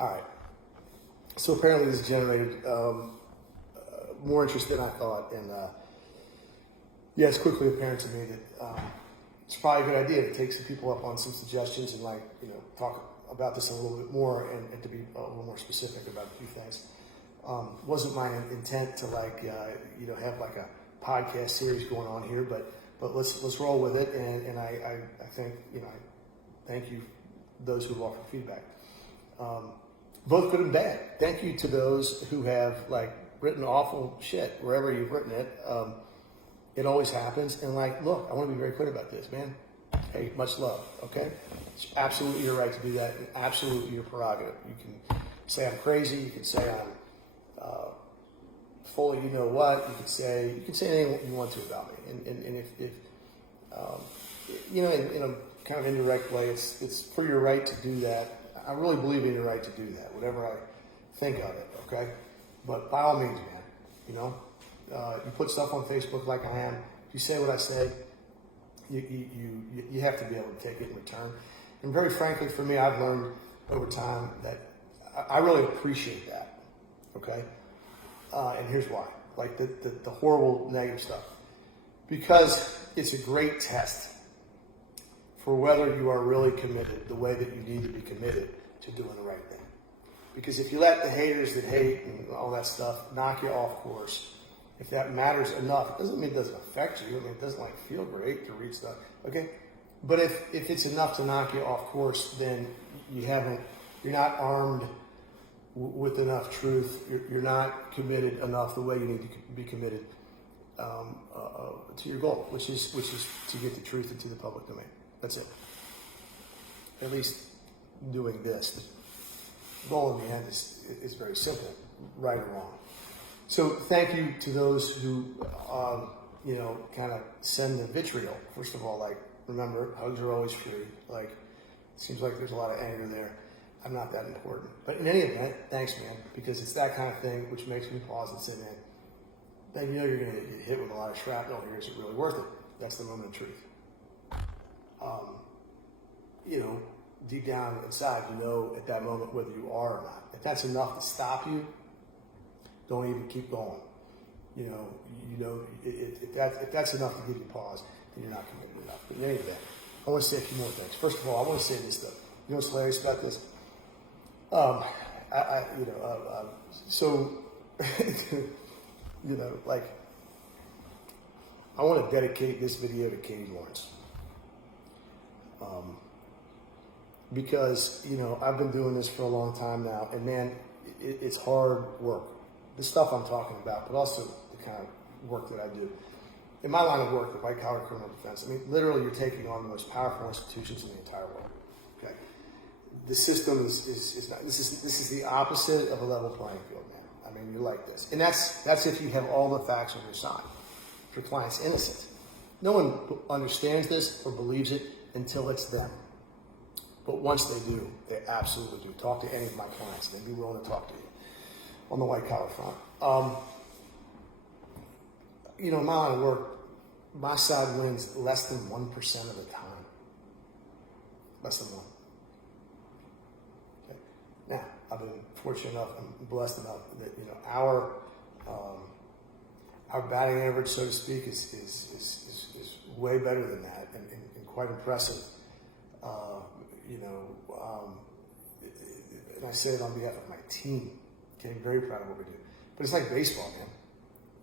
All right. So apparently this generated more interest than I thought, and yeah, it's quickly apparent to me that it's probably a good idea to take some people up on some suggestions and talk about this a little bit more and to be a little more specific about a few things. Wasn't my intent to have like a podcast series going on here, but let's roll with it, and I think I thank you those who've offered feedback. Both good and bad. Thank you to those who have written awful shit wherever you've written it. It always happens. And look, I want to be very clear about this, man. Hey, much love. Okay, it's absolutely your right to do that, and absolutely your prerogative. You can say I'm crazy. You can say I'm full of you know what. You can say anything you want to about me. And if in a kind of indirect way, it's for your right to do that. I really believe in your right to do that, whatever I think of it, okay? But by all means, man, you put stuff on Facebook like I am. If you say what I say, you have to be able to take it in return. And very frankly, for me, I've learned over time that I really appreciate that, okay? And here's why. The horrible negative stuff. Because it's a great test for whether you are really committed the way that you need to be committed to doing the right thing. Because if you let the haters that hate and all that stuff knock you off course, if that matters enough, it doesn't mean it doesn't affect you. I mean, it doesn't feel great to read stuff, okay? But if it's enough to knock you off course, then you're not armed with enough truth. You're not committed enough the way you need to be committed to your goal, which is to get the truth into the public domain. That's it. At least doing this. The goal in the end is very simple, right or wrong. So thank you to those who, kind of send the vitriol. First of all, remember, hugs are always free. It seems like there's a lot of anger there. I'm not that important. But in any event, thanks, man, because it's that kind of thing which makes me pause and say, man, then you're going to get hit with a lot of shrapnel here. Is it really worth it? That's the moment of truth. Deep down inside, at that moment whether you are or not. If that's enough to stop you, don't even keep going. If that's enough to give you pause, then you're not committed enough. But in any event, I want to say a few more things. First of all, I want to say this stuff. You know what's hilarious about this? I want to dedicate this video to Katie Lawrence. Because, I've been doing this for a long time now, and man, it's hard work. The stuff I'm talking about, but also the kind of work that I do. In my line of work, the white collar criminal defense, literally you're taking on the most powerful institutions in the entire world. Okay. The system is not, this is the opposite of a level playing field, man. You're like this. And that's if you have all the facts on your side. If your client's innocent. No one understands this or believes it until it's them. But once they do, they absolutely do. Talk to any of my clients. They'd be willing to talk to you on the white collar front. In my line of work, my side wins less than 1% of the time. Less than 1. Okay. Now, I've been fortunate enough and blessed enough that our batting average, so to speak, is way better than that and quite impressive. And I say it on behalf of my team. Okay, I'm very proud of what we do. But it's like baseball, man.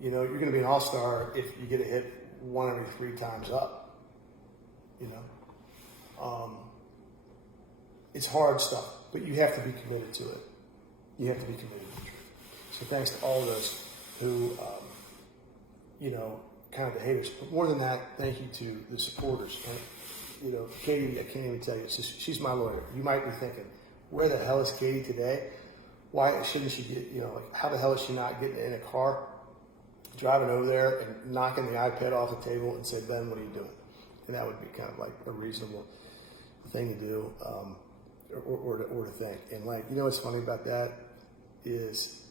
You're going to be an all-star if you get a hit 1 every 3 times up. It's hard stuff, but you have to be committed to it. You have to be committed to the truth. So thanks to all those who, kind of the haters. But more than that, thank you to the supporters. Right? Katie, I can't even tell you. She's my lawyer. You might be thinking, where the hell is Katie today? Why shouldn't she get, how the hell is she not getting in a car, driving over there and knocking the iPad off the table and say, Ben, what are you doing? And that would be kind of a reasonable thing to do or to think. And what's funny about that is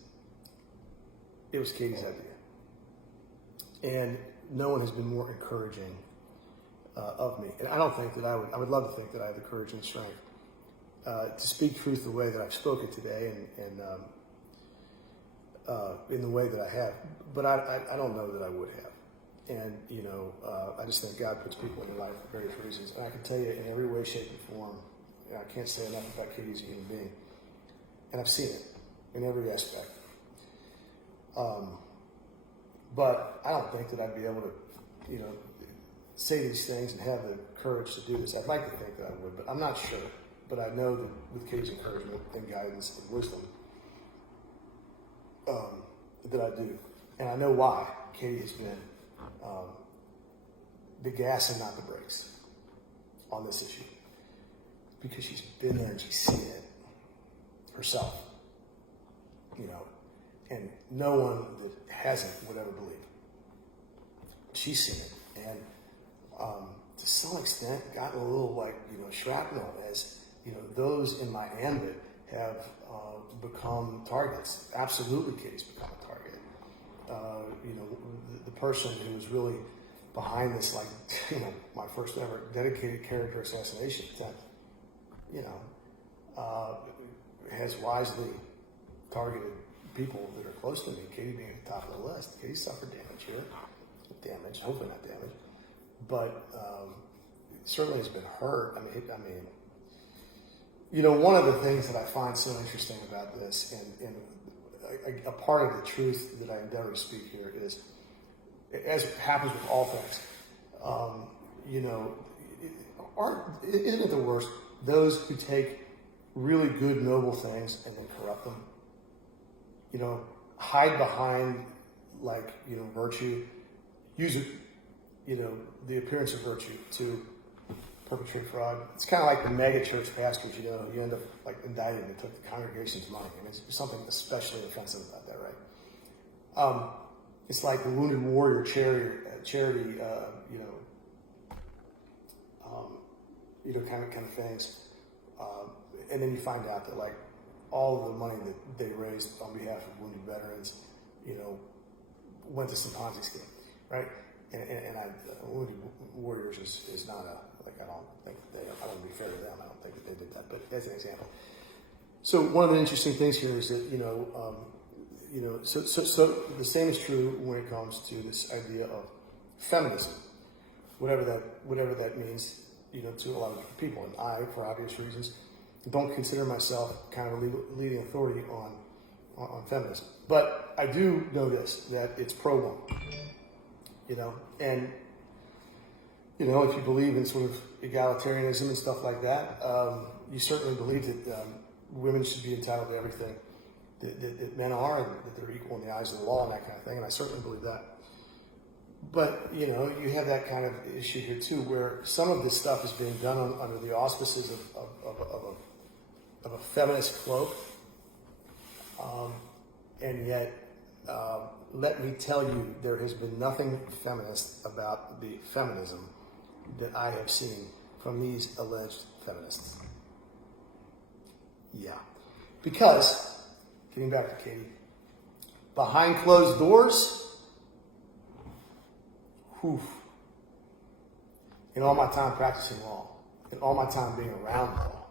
it was Katie's idea. And no one has been more encouraging of me. And I don't think that I would love to think that I have the courage and strength to speak truth the way that I've spoken today and in the way that I have. But I don't know that I would have. And, I just think God puts people in your life for various reasons. And I can tell you in every way, shape, and form, I can't say enough about Katie as a human being. And I've seen it in every aspect. But I don't think that I'd be able to, say these things and have the courage to do this. I'd like to think that I would, but I'm not sure. But I know that with Katie's encouragement and guidance and wisdom, that I do. And I know why Katie has been the gas and not the brakes on this issue. Because she's been there and she's seen it herself. And no one that hasn't would ever believe. She's seen it. And to some extent gotten a little shrapnel as, those in my ambit have become targets. Absolutely, Katie's become a target. The person who was really behind this, my first ever dedicated character assassination attempt, has wisely targeted people that are close to me, Katie being at the top of the list. Katie suffered damage here. Hopefully not damage. But certainly has been hurt. One of the things that I find so interesting about this, and a part of the truth that I endeavor to speak here is, as happens with all things, isn't it the worst, those who take really good, noble things and then corrupt them? Hide behind, virtue, use it, the appearance of virtue to perpetrate fraud. It's kind of like the mega church pastors, you end up indicted and they took the congregation's money. It's something especially offensive about that, right? It's like the Wounded Warrior charity, kind of things. And then you find out that all of the money that they raised on behalf of wounded veterans, went to some Ponzi scheme, right? And Wounded Warriors is not I don't think I don't want to be fair to them. I don't think that they did that, but as an example. So one of the interesting things here is that, so the same is true when it comes to this idea of feminism, whatever that means, to a lot of different people. And I, for obvious reasons, don't consider myself kind of a leading authority on feminism. But I do know this, that it's pro-woman, and, if you believe in sort of egalitarianism and stuff like that, you certainly believe that women should be entitled to everything that men are, and that they're equal in the eyes of the law and that kind of thing, and I certainly believe that. But, you have that kind of issue here too, where some of this stuff is being done under the auspices of a feminist cloak, and yet, let me tell you, there has been nothing feminist about the feminism that I have seen from these alleged feminists. Yeah. Because, getting back to Katie, behind closed doors, in all my time practicing law, in all my time being around law,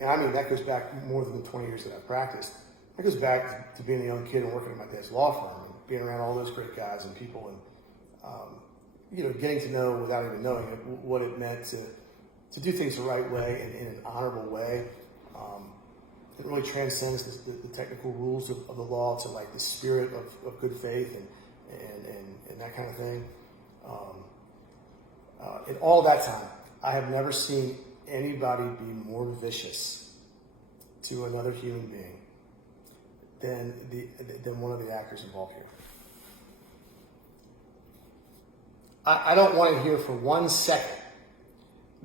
and that goes back more than the 20 years that I've practiced. That goes back to being a young kid and working at my dad's law firm and being around all those great guys and people and, getting to know without even knowing it, what it meant to do things the right way and in an honorable way. It really transcends the technical rules of the law to the spirit of good faith and that kind of thing. In all that time, I have never seen anybody be more vicious to another human being than one of the actors involved here. I don't want to hear for 1 second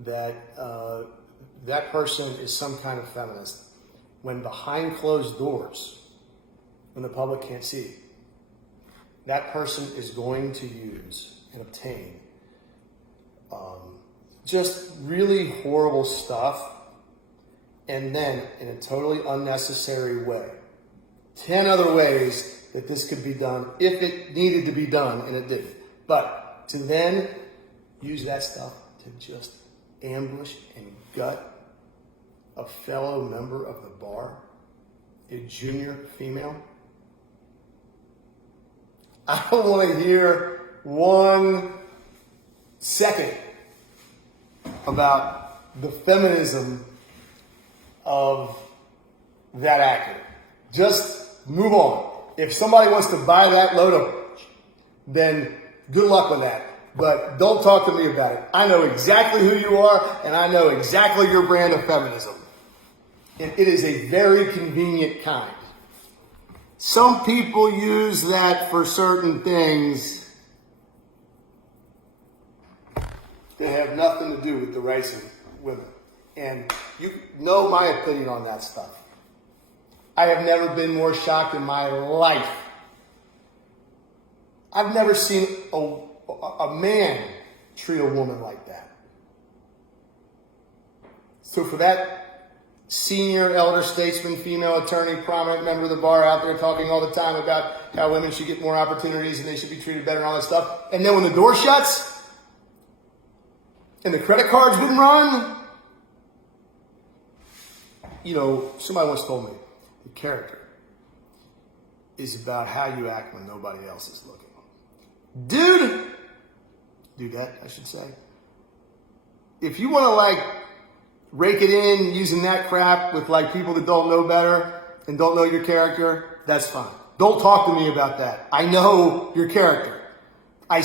that that person is some kind of feminist when behind closed doors, when the public can't see, that person is going to use and obtain just really horrible stuff, and then in a totally unnecessary way, 10 other ways that this could be done if it needed to be done, and it didn't. But to then use that stuff to just ambush and gut a fellow member of the bar, a junior female, I don't want to hear 1 second about the feminism of that actor. Just move on. If somebody wants to buy that load, then good luck with that. But don't talk to me about it. I know exactly who you are, and I know exactly your brand of feminism. And it is a very convenient kind. Some people use that for certain things that have nothing to do with the rights of women. And you know my opinion on that stuff. I have never been more shocked in my life. I've never seen a man treat a woman like that. So for that senior elder statesman, female attorney, prominent member of the bar out there talking all the time about how women should get more opportunities and they should be treated better and all that stuff, and then when the door shuts and the credit cards wouldn't run, you know, somebody once told me the character is about how you act when nobody else is looking. Dudette, I should say. If you want to like rake it in using that crap with like people that don't know better and don't know your character, that's fine. Don't talk to me about that. I know your character. I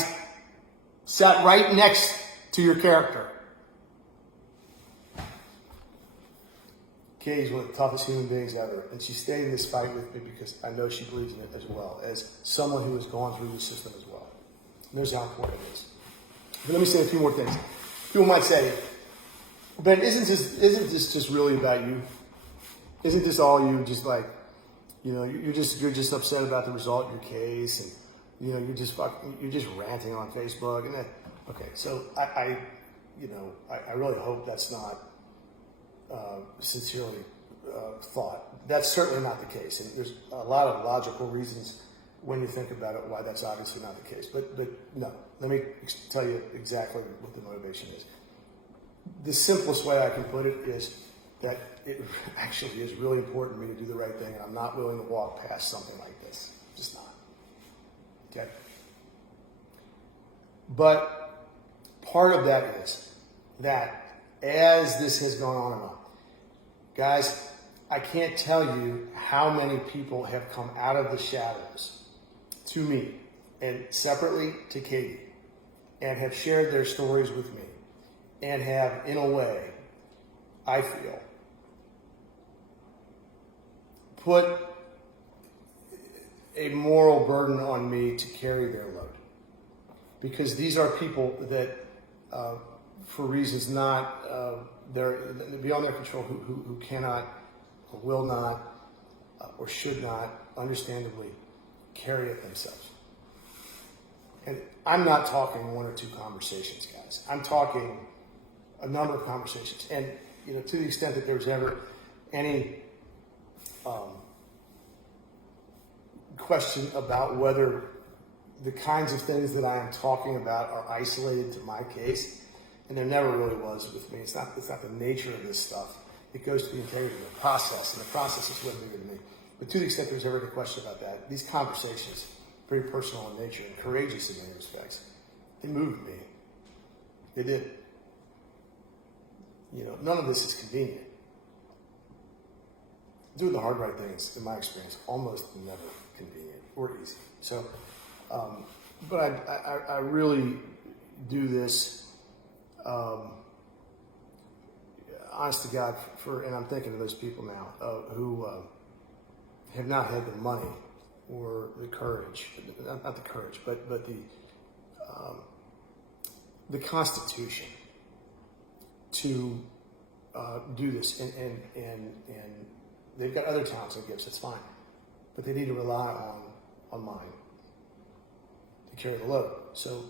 sat right next to your character. Katie's one of the toughest human beings ever, and she stayed in this fight with me because I know she believes in it as well, as someone who has gone through the system as well. And there's how important it is. But let me say a few more things. People might say, but isn't this just really about you? Isn't this all you? Just like, you know, you're just upset about the result of your case, and you know, you're just ranting on Facebook, and then, okay. So I really hope that's not sincerely thought. That's certainly not the case, and there's a lot of logical reasons when you think about it why that's obviously not the case. But no, let me tell you exactly what the motivation is. The simplest way I can put it is that it actually is really important for me to do the right thing, and I'm not willing to walk past something like this. Just not. Okay? But part of that is that as this has gone on and on, guys, I can't tell you how many people have come out of the shadows to me and separately to Katie and have shared their stories with me and have, in a way, I feel, put a moral burden on me to carry their load. Because these are people that, for reasons not beyond their control, who cannot or will not or should not, understandably, carry it themselves. And I'm not talking 1 or 2 conversations, guys. I'm talking a number of conversations. And, you know, to the extent that there's ever any question about whether the kinds of things that I am talking about are isolated to my case, and there never really was with me. It's not the nature of this stuff. It goes to the integrity of the process, and the process is way bigger than me. But to the extent there's ever a question about that, these conversations, very personal in nature and courageous in many respects, they moved me. They did. You know, none of this is convenient. Doing the hard right things, in my experience, almost never convenient or easy. So, but I really do this, honest to God, and I'm thinking of those people now who have not had the money or the courage, not the courage, but the constitution to do this, and they've got other talents and gifts. That's fine, but they need to rely on mine to carry the load. So,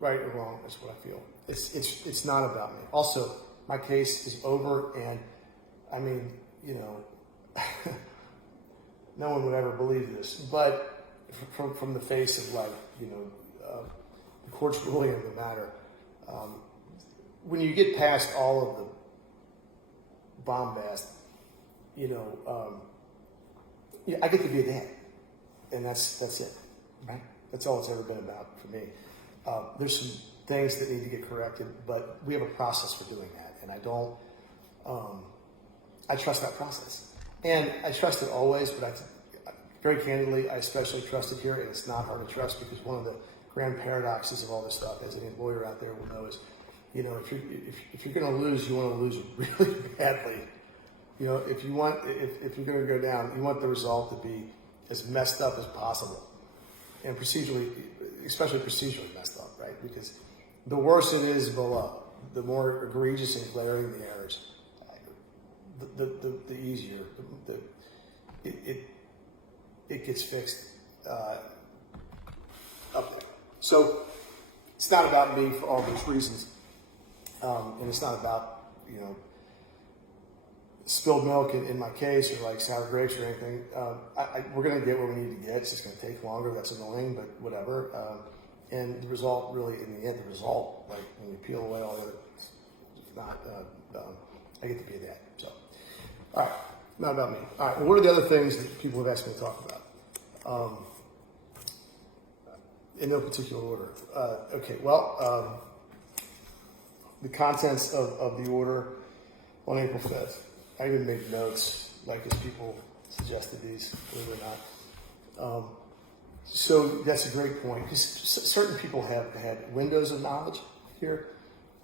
right or wrong, that's what I feel. It's not about me. Also, my case is over, and I mean, you know, no one would ever believe this, but from the face of, like, you know, the court's ruling of the matter, when you get past all of the bombast, I get to be a dad, and that's it, right? That's all it's ever been about for me. There's some things that need to get corrected, but we have a process for doing that, and I trust that process, and I trust it always. But very candidly, I especially trust it here, and it's not hard to trust because one of the grand paradoxes of all this stuff, as any lawyer out there will know, is if you're going to lose, you want to lose really badly. If you're going to go down, you want the result to be as messed up as possible, and especially procedurally messed up, right? Because the worse it is below, the more egregious and glaring the errors, the easier it gets fixed up there. So it's not about me for all those reasons, and it's not about spilled milk in my case or like sour grapes or anything. We're going to get what we need to get. It's just going to take longer. That's annoying, but whatever. And the result, really, in the end, like when you peel away all of it, it's not. I get to be that. So, all right, not about me. All right. Well, what are the other things that people have asked me to talk about? In no particular order. Okay. Well, the contents of the order on April 5th. I even made notes, like as people suggested these, believe it or not. So that's a great point, because certain people have had windows of knowledge here,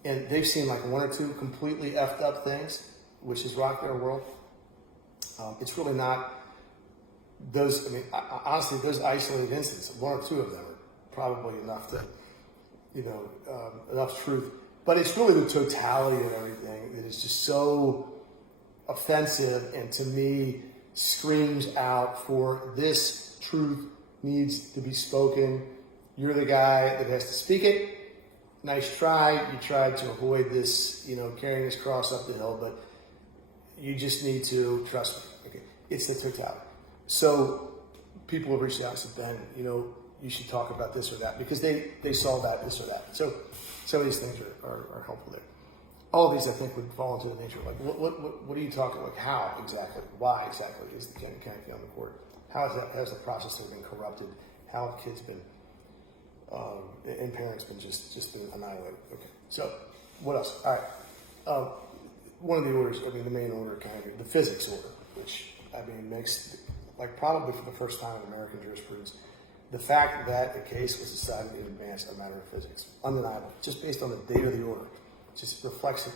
and they've seen like one or two completely effed up things, which has rocked their world. It's really not those, honestly, those isolated incidents, one or two of them are probably enough to, enough truth. But it's really the totality of everything that is just so offensive, and to me screams out for this truth needs to be spoken. You're the guy that has to speak it. Nice try. You tried to avoid this, carrying this cross up the hill, but you just need to trust me. Okay. It's the totality. So people have reached out and said, Ben, you should talk about this or that, because they saw that, this or that. So some of these things are helpful there. All of these, I think, would fall into the nature of like, what are you talking about? Like, how exactly? Why exactly is the Kenton County on the court? How has the process been corrupted? How have kids been, and parents been just been annihilated? Okay. So, what else? All right. One of the orders, the main order, the physics order, which makes, like, probably for the first time in American jurisprudence, the fact that the case was decided in advance a matter of physics, undeniable, just based on the date of the order. Just reflects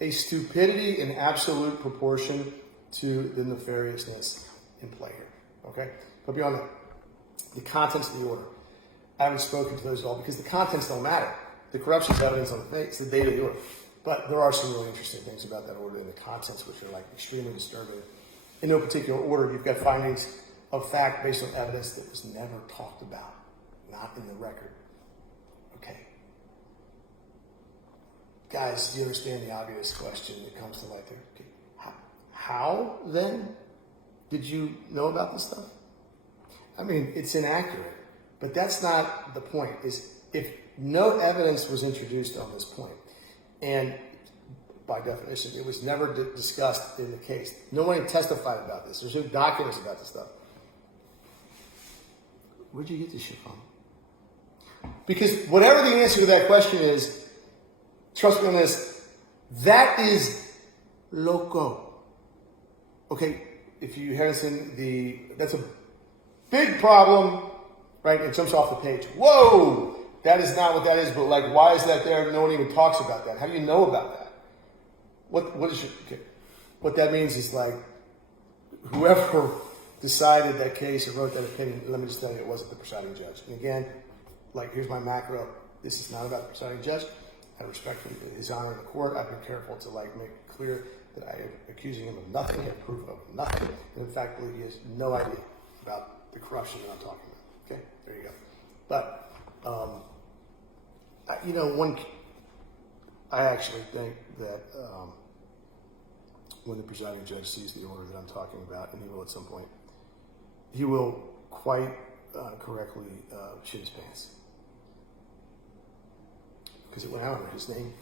a stupidity in absolute proportion to the nefariousness in play here. Okay? But beyond that, the contents of the order. I haven't spoken to those at all because the contents don't matter. The corruption is evidence on the face, the date of the order. But there are some really interesting things about that order and the contents, which are like extremely disturbing. In no particular order, you've got findings of fact based on evidence that was never talked about, not in the record. Okay. Guys, do you understand the obvious question that comes to light there? Okay. How then did you know about this stuff? It's inaccurate, but that's not the point. Is if no evidence was introduced on this point, and by definition, it was never discussed in the case. No one testified about this. There's no documents about this stuff. Where'd you get this shit from? Because whatever the answer to that question is, trust me on this, that is loco. Okay, if you haven't seen that's a big problem, right? It jumps off the page. Whoa, that is not what that is, but like, why is that there? No one even talks about that. How do you know about that? What that means is like, whoever decided that case or wrote that opinion, let me just tell you, it wasn't the presiding judge. And again, like, here's my macro. This is not about the presiding judge. I respect his honor in the court. I've been careful to make clear that I am accusing him of nothing and proof of nothing. And in fact, believe he has no idea about the corruption that I'm talking about. Okay, there you go. But I actually think that when the presiding judge sees the order that I'm talking about, and he will at some point, he will quite correctly shit his pants. Because it went out under his name.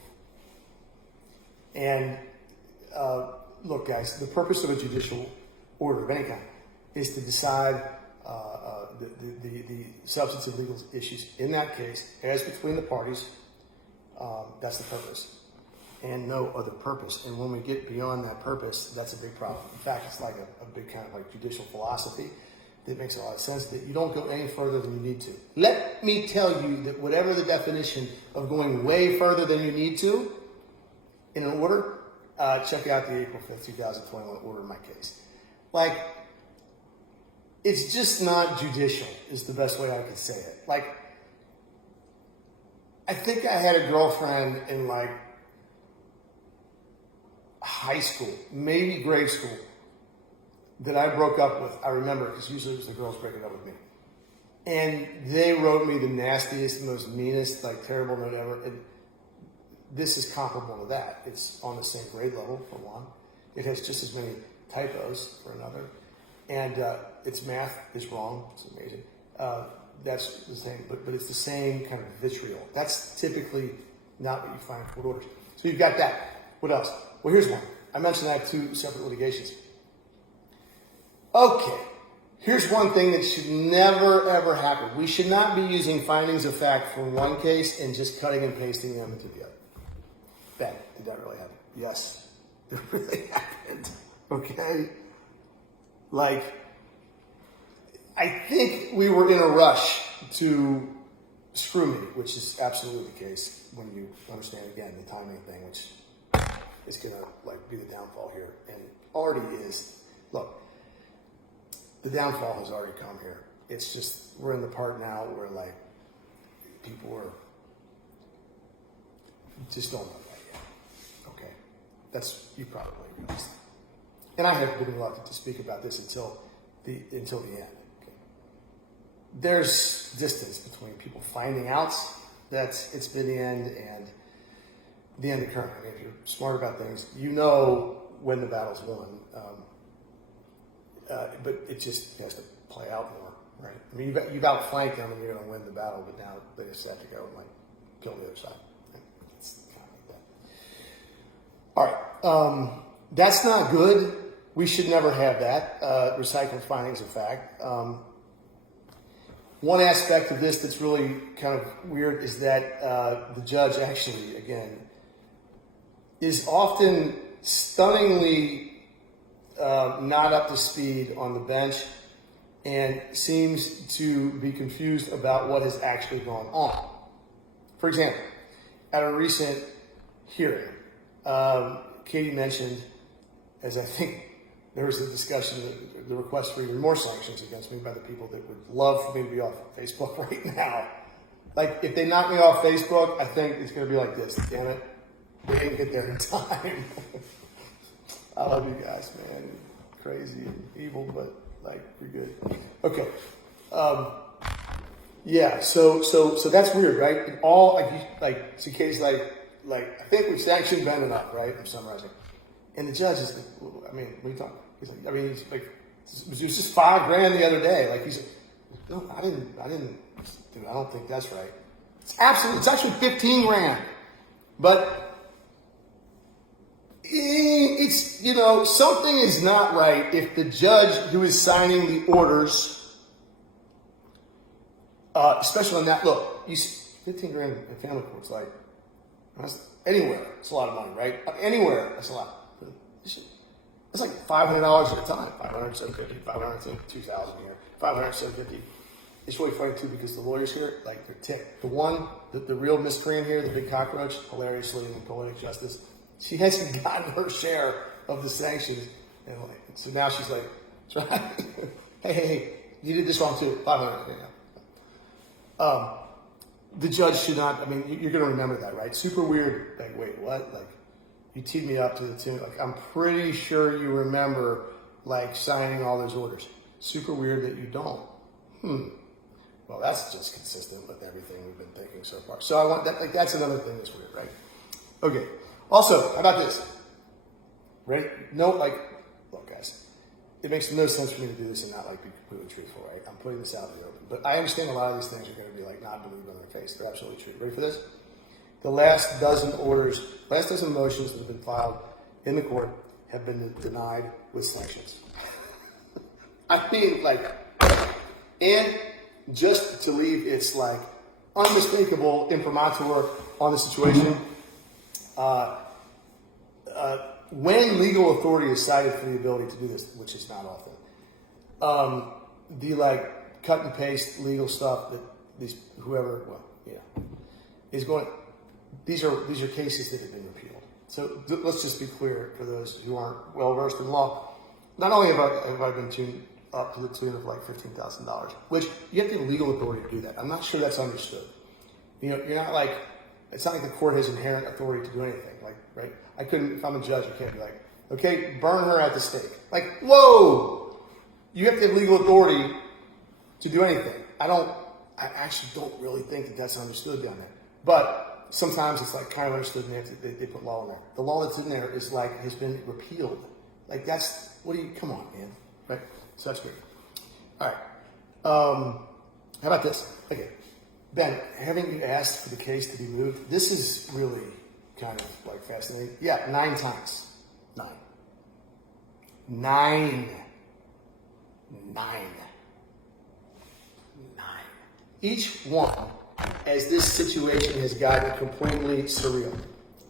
And look, guys, the purpose of a judicial order of any kind is to decide the substance of legal issues in that case as between the parties. That's the purpose, and no other purpose. And when we get beyond that purpose, that's a big problem. In fact, it's like a big kind of like judicial philosophy that makes a lot of sense, that you don't go any further than you need to. Let me tell you that whatever the definition of going way further than you need to in an order, check out the April 5th, 2021 order in my case. Like, it's just not judicial is the best way I could say it. Like, I think I had a girlfriend in like high school, maybe grade school, that I broke up with. I remember, because usually it was the girls breaking up with me. And they wrote me the nastiest, most meanest, like terrible note ever. And this is comparable to that. It's on the same grade level, for one. It has just as many typos, for another. And its math is wrong. It's amazing. That's the same, but it's the same kind of vitriol. That's typically not what you find in court orders. So you've got that. What else? Well, here's one. I mentioned I have 2 separate litigations. Okay, here's one thing that should never, ever happen. We should not be using findings of fact from one case and just cutting and pasting them into the other. Did that really happen? Yes, it really happened. Okay? Like, I think we were in a rush to screw me, which is absolutely the case when you understand, again, the timing thing, which is going to like be the downfall here, and already is. Look, the downfall has already come here. It's just, we're in the part now where like people are just don't know that yet. Okay, you probably realize. And I have been reluctant to speak about this until the end. Okay. There's distance between people finding out that it's been the end and the end occurring. I mean, if you're smart about things, you know when the battle's won. But it just has to play out more, right? I mean, you've outflanked them and you're going to win the battle, but now they just have to go and like kill the other side. Right? It's kind of like that. All right, that's not good. We should never have that. Recycled findings of fact. One aspect of this that's really kind of weird is that the judge actually, again, is often stunningly not up to speed on the bench and seems to be confused about what has actually gone on. For example, at a recent hearing, Katie mentioned, as I think there was a discussion, the request for even more sanctions against me by the people that would love for me to be off Facebook right now. Like, if they knock me off Facebook, I think it's going to be like this. Damn it, they didn't get there in time. I love you guys, man. You're crazy and evil, but like, you're good. Okay. Yeah. So that's weird, right? And all so Katie's like I think we've sanctioned Ben enough, right? I'm summarizing. And the judge is like, I mean, what are you talking about? He's like, I mean, he's like, it was just $5,000 the other day. Like, he's like, no, I didn't. Dude, I don't think that's right. It's actually $15,000, but. It's, something is not right if the judge who is signing the orders, especially on that, look, $15,000 in family court's like, anywhere, it's a lot of money, right? Anywhere, that's a lot. It's like $500 at a time, $500, $750, $500, $2,000 here, $500, $750. It's really funny too because the lawyers here, like, they're ticked. The real miscreant here, the big cockroach, hilariously in poetic justice, she hasn't gotten her share of the sanctions. And so now she's like, hey, you did this wrong too. $500. The judge should not, I mean, you're going to remember that, right? Super weird. Like, wait, what? Like, you teed me up to the tune. Like, I'm pretty sure you remember, like, signing all those orders. Super weird that you don't. Well, that's just consistent with everything we've been thinking so far. So I want that, like, that's another thing that's weird, right? Okay. Also, how about this? Ready? No, look, guys, it makes no sense for me to do this and not be completely truthful, right? I'm putting this out in the open, but I understand a lot of these things are going to be not believed on their face. They're absolutely true. Ready for this? The last dozen motions that have been filed in the court have been denied with sanctions. I mean, like, and just to leave its like unmistakable imprimatur on the situation, when legal authority is cited for the ability to do this, which is not often, the like cut and paste legal stuff that these whoever is going. These are cases that have been repealed. So let's just be clear for those who aren't well versed in law. Not only have I been tuned up to the tune of like $15,000, which you have to have legal authority to do that. I'm not sure that's understood. You know, you're not like, it's not like the court has inherent authority to do anything. Like, right? I couldn't, if I'm a judge, I can't be like, okay, burn her at the stake. Like, whoa! You have to have legal authority to do anything. I actually don't really think that that's understood down there. But sometimes it's like kind of understood and they put law in there. The law that's in there is like, has been repealed. Like that's, come on, man. Right? So that's great. All right. How about this? Okay. Ben, having you asked for the case to be moved, this is really kind of like fascinating. Yeah, 9 times. 9. 9. 9. Each one, as this situation has gotten completely surreal.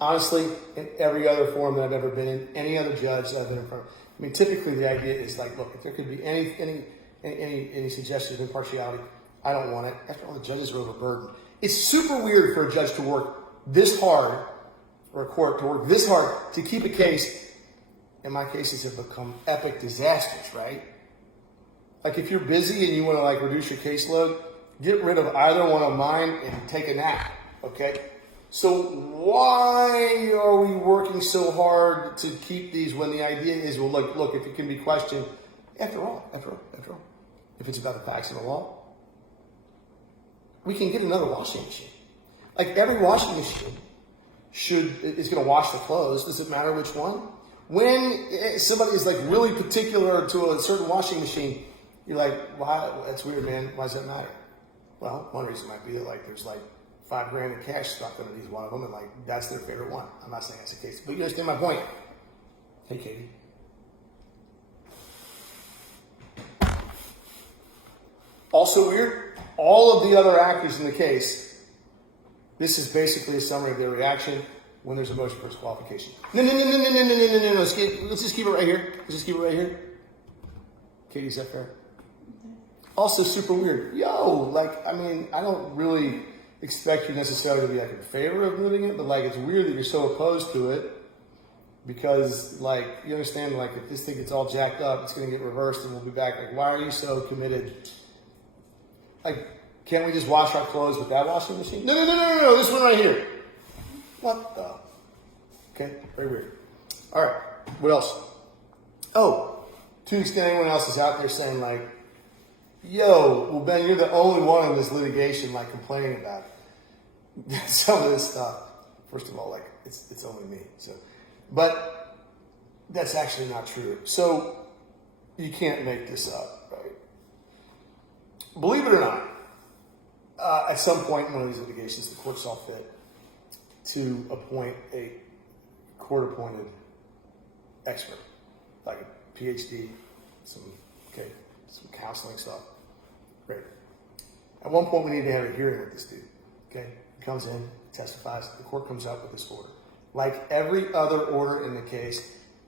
Honestly, in every other forum that I've ever been in, any other judge that I've been in front of, I mean, typically the idea is like, look, if there could be any suggestion of impartiality, I don't want it. After all, the judges are overburdened. It's super weird for a judge to work this hard, or a court to work this hard to keep a case. And my cases have become epic disasters, right? Like if you're busy and you want to like reduce your caseload, get rid of either one of mine and take a nap, okay? So why are we working so hard to keep these when the idea is, well, look, if it can be questioned, after all, if it's about the facts of the law, we can get another washing machine. Like every washing machine is going to wash the clothes. Does it matter which one? When somebody is like really particular to a certain washing machine, you're like, why? That's weird, man. Why does that matter? Well, one reason might be that like there's like $5,000 in cash stuck underneath one of them, and like that's their favorite one. I'm not saying that's the case, but you understand my point. Hey, Katie. Also weird, all of the other actors in the case, this is basically a summary of their reaction when there's a motion for disqualification. No. Let's just keep it right here. Katie, is that fair? Also super weird. I mean, I don't really expect you necessarily to be like in favor of moving it, but like it's weird that you're so opposed to it because like you understand like if this thing gets all jacked up, it's gonna get reversed and we'll be back. Like, why are you so committed? Like, can't we just wash our clothes with that washing machine? No, this one right here. What the? Okay, very weird. All right, what else? Oh, to the extent anyone else is out there saying like, yo, well, Ben, you're the only one in this litigation, like, complaining about it. Some of this stuff, first of all, like, it's only me. So, but that's actually not true. So, you can't make this up, right? Believe it or not, at some point in one of these litigations, the court saw fit to appoint a court-appointed expert, like a PhD, some counseling stuff. Great. At one point, we need to have a hearing with this dude. Okay, he comes in, testifies. The court comes up with this order. Like every other order in the case,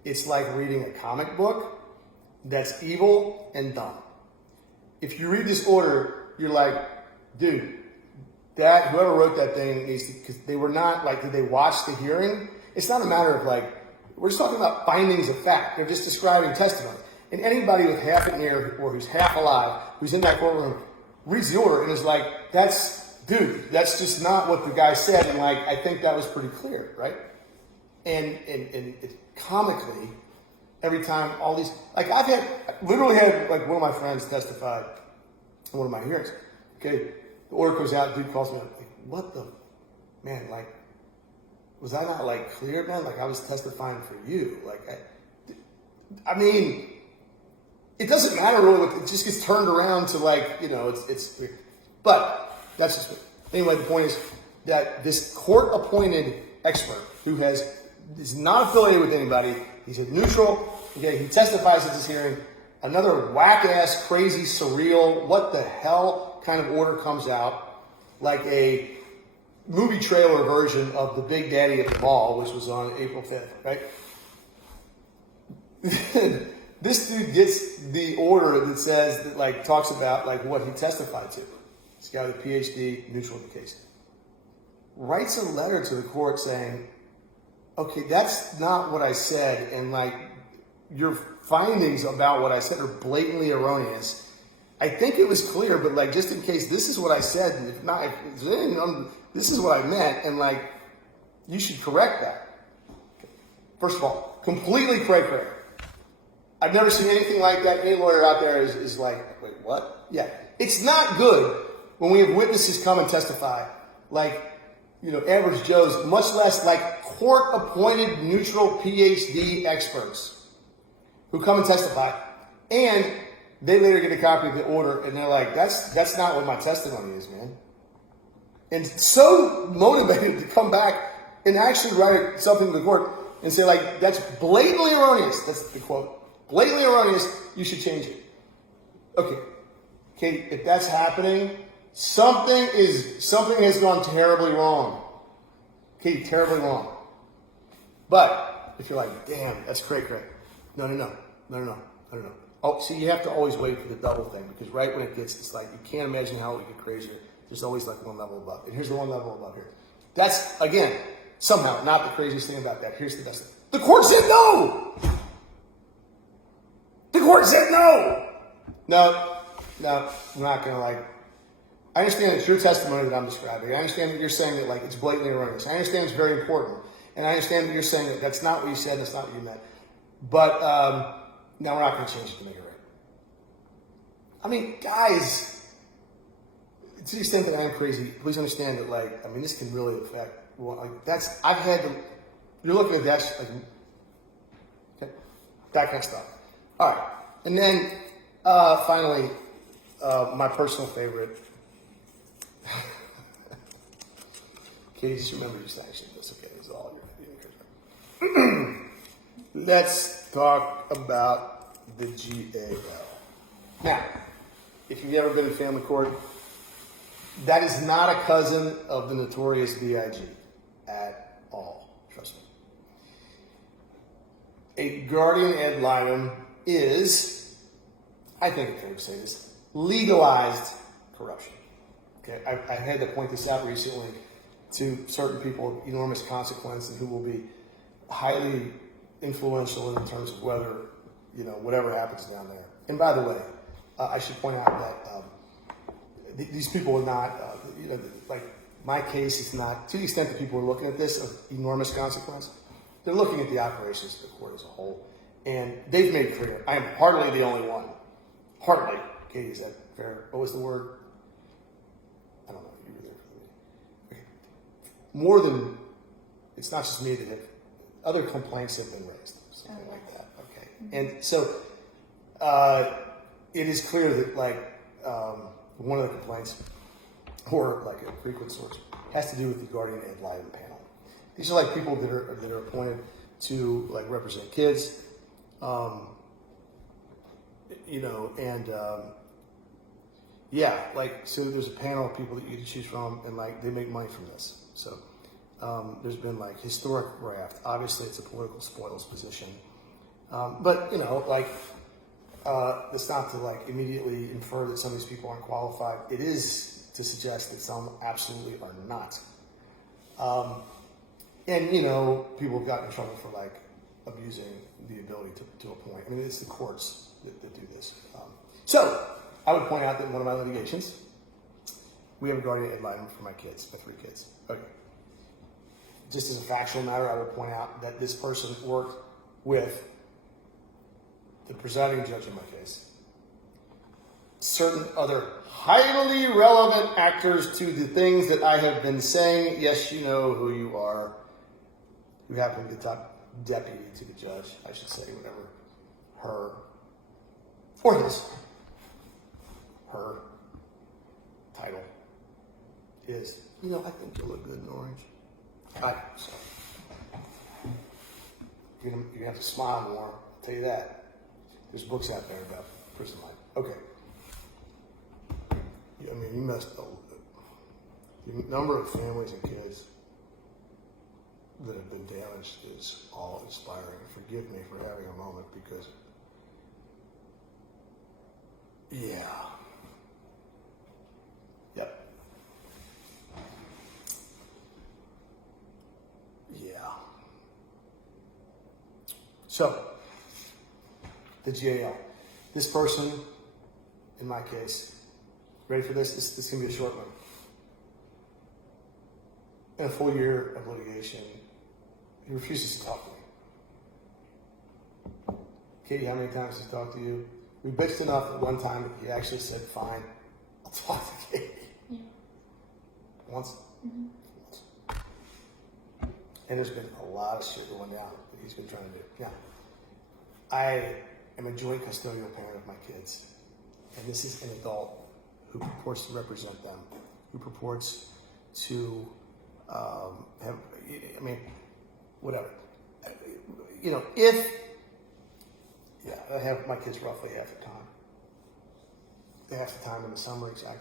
it's like reading a comic book that's evil and dumb. If you read this order, you're like, dude, whoever wrote that thing needs to, because they were not like, did they watch the hearing? It's not a matter of like, we're just talking about findings of fact. They're just describing testimony. And anybody with half an ear or who's half alive, who's in that courtroom, reads the order and is like, that's just not what the guy said. And like, I think that was pretty clear, right? And it, comically, every time all these, like literally had like one of my friends testified in one of my hearings. Okay, the order goes out, dude calls me like, what the, man, like, was I not like clear, man? Like I was testifying for you. Like, I mean, it doesn't matter really. It just gets turned around to like, it's weird. But that's just weird. Anyway, the point is that this court-appointed expert who is not affiliated with anybody, He's a neutral. Okay, he testifies at this hearing. Another whack-ass, crazy, surreal, what the hell kind of order comes out, like a movie trailer version of The Big Daddy at the Mall, which was on April 5th, right? This dude gets the order that says, that like talks about like what he testified to. This guy with a PhD, neutral in the case. Writes a letter to the court saying, okay, that's not what I said, and like your findings about what I said are blatantly erroneous. I think it was clear, but like just in case, this is what I said, and if not, this is what I meant, and like you should correct that. First of all, completely cray-cray. I've never seen anything like that. Any lawyer out there is like, wait, what? Yeah. It's not good when we have witnesses come and testify, like, you know, average Joes, much less like court-appointed neutral PhD experts who come and testify, and they later get a copy of the order, and they're like, that's not what my testimony is, man. And so motivated to come back and actually write something to the court and say, like, that's blatantly erroneous. That's the quote. Blatantly erroneous, you should change it. Okay, if that's happening, something has gone terribly wrong. Okay, terribly wrong. But if you're like, damn, that's cray-cray. No. Oh, see, you have to always wait for the double thing, because right when it gets, it's like, you can't imagine how it would get crazier. There's always like one level above. And here's the one level above here. That's, again, somehow not the craziest thing about that. Here's the best thing. The court said no! The court said no! No, I'm not going to like, I understand it's your testimony that I'm describing. I understand that you're saying that like it's blatantly erroneous. I understand it's very important. And I understand that you're saying that that's not what you said, that's not what you meant. But no, we're not going to change it to make it right. I mean, guys, to the extent that I'm crazy, please understand that, like, I mean, this can really affect, well, like, that's, I've had them, you're looking at that, like, okay, that kind of stuff. All right. And then, finally, my personal favorite. Okay, just remember your sanctions. That's okay. It's all your Let's talk about the GAL. Now, if you've ever been in family court, that is not a cousin of the notorious BIG at all. Trust me. A guardian ad litem is, I think it's fair to say this, legalized corruption. Okay, I had to point this out recently to certain people of enormous consequence and who will be highly influential in terms of whether, you know, whatever happens down there. And by the way, I should point out that these people are not, you know, like my case is not, to the extent that people are looking at this of enormous consequence, they're looking at the operations of the court as a whole. And they've made clear, I am hardly the only one. Hardly. Katie, is that fair? What was the word? I don't know. You were there for me. Okay. More than, it's not just me that have, other complaints have been raised. Something like that. Okay. Mm-hmm. And so it is clear that, like, one of the complaints, or like a frequent source, has to do with the guardian ad litem panel. These are like people that are appointed to like represent kids, you know, and yeah, like, so there's a panel of people that you can choose from, and like they make money from this. So there's been like historic graft. Obviously, it's a political spoils position, but you know, like. That's not to like immediately infer that some of these people aren't qualified. It is to suggest that some absolutely are not. And you know, people have gotten in trouble for like abusing the ability to a point. I mean, it's the courts that do this. So I would point out that in one of my litigations, we have a guardian ad litem for my kids, my 3 kids. Okay. Just as a factual matter, I would point out that this person worked with the presiding judge in my case, certain other highly relevant actors to the things that I have been saying. Yes, you know who you are. You happen to be the top deputy to the judge, I should say, whatever her, or his, her title is. You know, I think you look good in orange. So. you're gonna have to smile more. I'll tell you that. There's books out there about prison life. Okay. I mean, you messed up. The number of families and kids that have been damaged is awe-inspiring. Forgive me for having a moment because, yeah. Yep. Yeah. So, the GAL. This person, in my case, ready for this? This is going to be a short one. In a full year of litigation, he refuses to talk to me. Katie, how many times has he talked to you? We bitched enough at one time that he actually said, fine, I'll talk to Katie. Yeah. Once? Mm-hmm. Once. And there's been a lot of shit going down that he's been trying to do. Now, I am a joint custodial parent of my kids. And this is an adult who purports to represent them, who purports to have, I mean, whatever. You know, I have my kids roughly half the time. Half the time in the summer, exactly.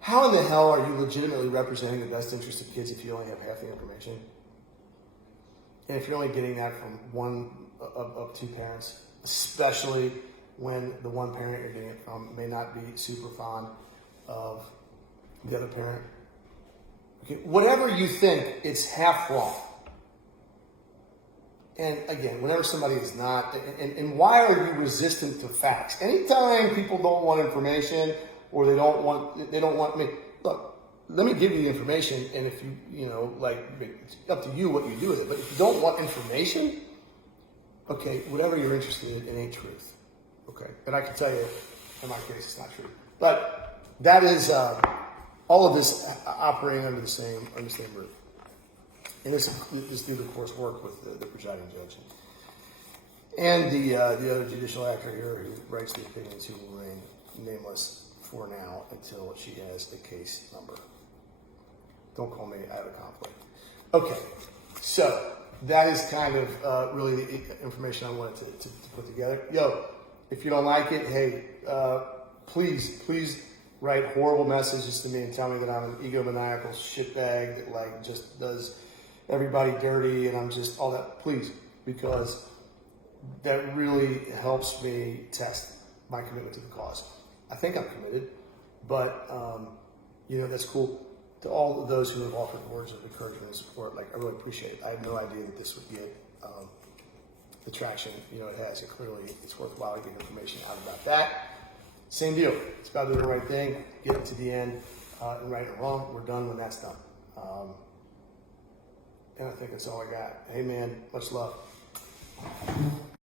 How in the hell are you legitimately representing the best interest of kids if you only have half the information? And if you're only getting that from one of two parents, especially when the one parent you're getting it from may not be super fond of the other parent. Okay, whatever you think, it's half wrong. And again, whenever somebody is not, and why are you resistant to facts? Anytime people don't want information or they don't want me, look, let me give you the information, and if it's up to you what you do with it. But if you don't want information, okay, whatever you're interested in, it ain't truth. Okay, and I can tell you, in my case, it's not true. But that is all of this operating under the same roof. And this dude, of course, worked with the presiding judge and the other judicial actor here who writes the opinions, who will remain nameless for now until she has a case number. Don't call me, I have a conflict. Okay, so that is kind of really the information I wanted to put together. Yo, if you don't like it, hey, please write horrible messages to me and tell me that I'm an egomaniacal shitbag that just does everybody dirty and I'm just all that. Please, because that really helps me test my commitment to the cause. I think I'm committed, but that's cool. To all of those who have offered words of encouragement and support, I really appreciate it. I had no idea that this would get the traction it has. Clearly, it's worthwhile to get information out about that. Same deal. It's about doing the right thing, get it to the end, and right or wrong. We're done when that's done. And I think that's all I got. Hey, man, much love.